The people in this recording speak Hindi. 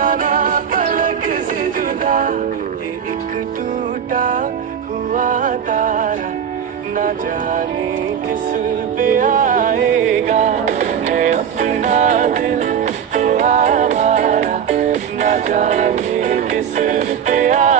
जाना फलक से जुदा, ये एक टूटा हुआ तारा ना जाने किस पे आएगा, है अपना दिल तो आवारा ना जाने किस पे आएगा।